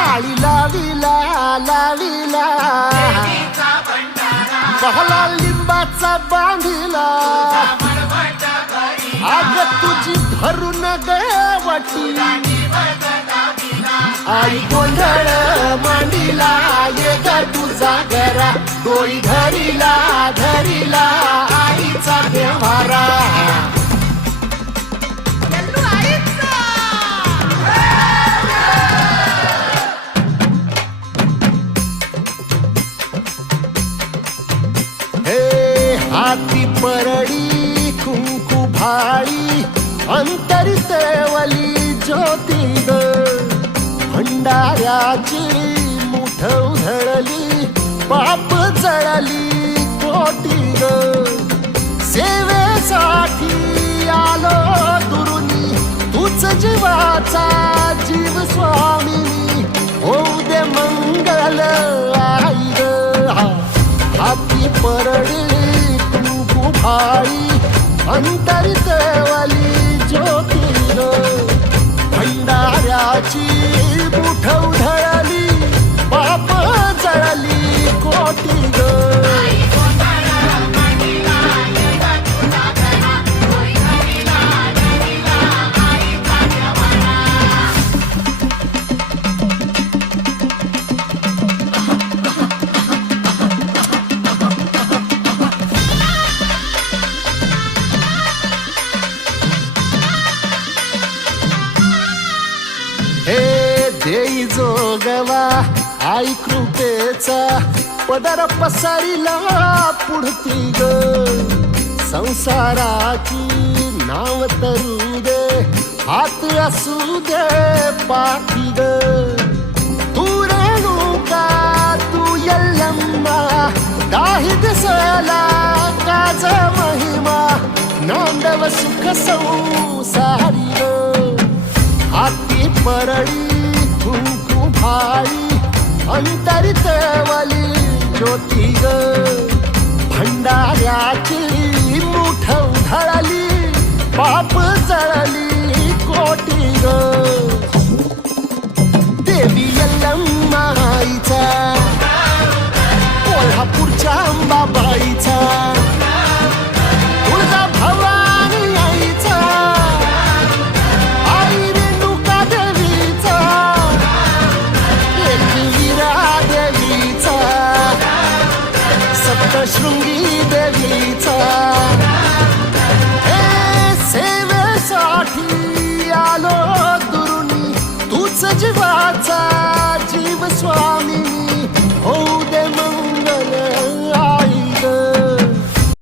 आळी लाविला लाविला बहला लिंबाचा बांधिला आग तुझी भरून गवटी आई गोंधळ मांडीला ये ग तुझा घरा डोई धरीला धरीला आईचा व्यवहारा हाती परडी कुंकू भाळी अंतरितवली ज्योती ग भंडाऱ्याची मुठ उधळली पाप जळली कोटी ग सेवेसाठी आलो दुरुनी तूच जीवाचा जीव स्वामिनी होऊ दे मंगल आई ग हाती परडी भाई अंतरितवली ज्योती ग भंडाऱ्याची मुठ उधळली पाप जळली कोटी ग देई जोगवा आई कृपेचा पदर पसरिला पुढती ग संसाराची नाव तरू दे हात असू दे पाठी ग तू रेणुका तू यल्लम्मा दाही दिसला काज महिमा नांदव सुख संसारी ग हाती परडी कुंकू भाई अंतरितवली ज्योती ग भंडाऱ्याची मुठ उधळली पाप जळली कोटी ग देवी यल्लम्मा आईचा कोल्हापूरच्या अंबाबाईचा तुळजा भवानी आईचा शृंगी देवीचा हे सेवेसाठी आलो दुरुनी तूच जीवाचा जीव स्वामी